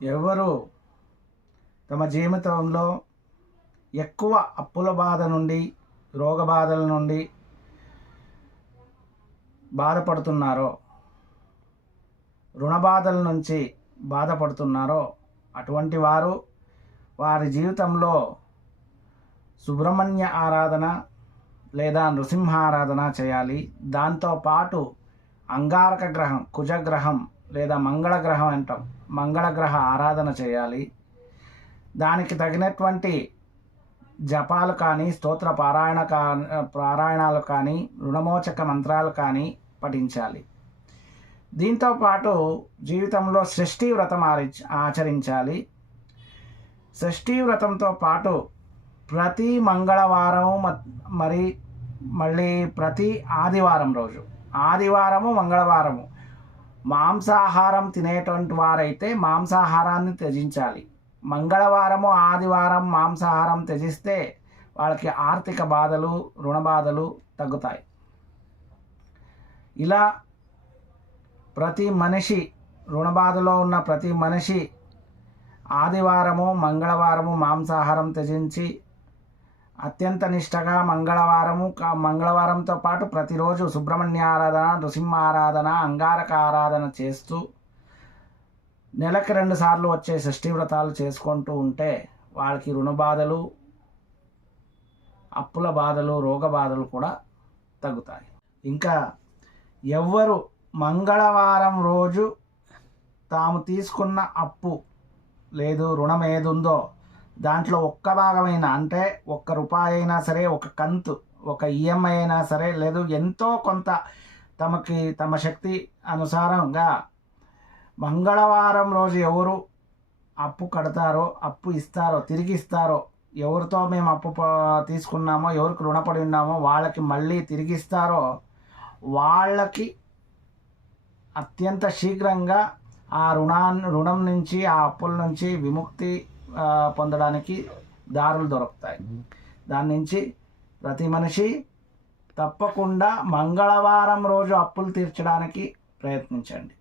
ఎవరు తమ జీవితంలో ఎక్కువ అప్పుల బాధ నుండి రోగ బాధల నుండి బాధపడుతున్నారో రుణ బాధల నుంచి బాధపడుతున్నారో అటువంటి వారు వారి జీవితంలో సుబ్రహ్మణ్య ఆరాధన లేదా నృసింహ ఆరాధన చేయాలి దాంతోపాటు అంగారక గ్రహం కుజగ్రహం లేదా మంగళ గ్రహం అంటాం. మంగళగ్రహ ఆరాధన చేయాలి. దానికి తగినటువంటి జపాలు కానీ స్తోత్ర పారాయణ కా పారాయణాలు కానీ రుణమోచక మంత్రాలు కానీ పఠించాలి. దీంతో పాటు జీవితంలో షష్ఠీ వ్రతం ఆరి ఆచరించాలి. షష్ఠీ వ్రతంతో పాటు ప్రతి మంగళవారం మ- మరి మళ్ళీ ప్రతి ఆదివారం రోజు. ఆదివారము మంగళవారము. మాంసాహారం తినేటువంటి వారైతే మాంసాహారాన్ని త్యజించాలి. మంగళవారము ఆదివారం మాంసాహారం త్యజిస్తే వాళ్ళకి ఆర్థిక బాధలు రుణ బాధలు తగ్గుతాయి. ఇలా ప్రతి మనిషి రుణ బాధలో ఉన్న ప్రతి మనిషి ఆదివారము మంగళవారము మాంసాహారం త్యజించి అత్యంత నిష్టగా మంగళవారము మంగళవారంతో పాటు ప్రతిరోజు సుబ్రహ్మణ్య ఆరాధన నృసింహ ఆరాధన అంగారక ఆరాధన చేస్తూ నెలకి రెండు సార్లు వచ్చే షష్ఠీ వ్రతాలు చేసుకుంటూ ఉంటే వాళ్ళకి రుణ బాధలు అప్పుల బాధలు రోగ బాధలు కూడా తగ్గుతాయి. ఇంకా ఎవ్వరు మంగళవారం రోజు తాము తీసుకున్న అప్పు లేదు రుణం ఏదుందో దాంట్లో ఒక్క భాగమైన అంటే ఒక్క రూపాయి అయినా సరే ఒక కంతు ఒక ఈఎంఐ అయినా సరే లేదు ఎంతో కొంత తమకి తమ శక్తి అనుసారంగా మంగళవారం రోజు ఎవరు అప్పు కడతారో అప్పు ఇస్తారో తిరిగి ఇస్తారో ఎవరితో మేము అప్పు తీసుకున్నామో ఎవరికి రుణపడి ఉన్నామో వాళ్ళకి మళ్ళీ తిరిగి ఇస్తారో వాళ్ళకి అత్యంత శీఘ్రంగా ఆ రుణాన్ని రుణం నుంచి ఆ అప్పుల నుంచి విముక్తి పొందడానికి దారులు దొరుకుతాయి. దాని నుంచి ప్రతి మనిషి తప్పకుండా మంగళవారం రోజు అప్పులు తీర్చడానికి ప్రయత్నించండి.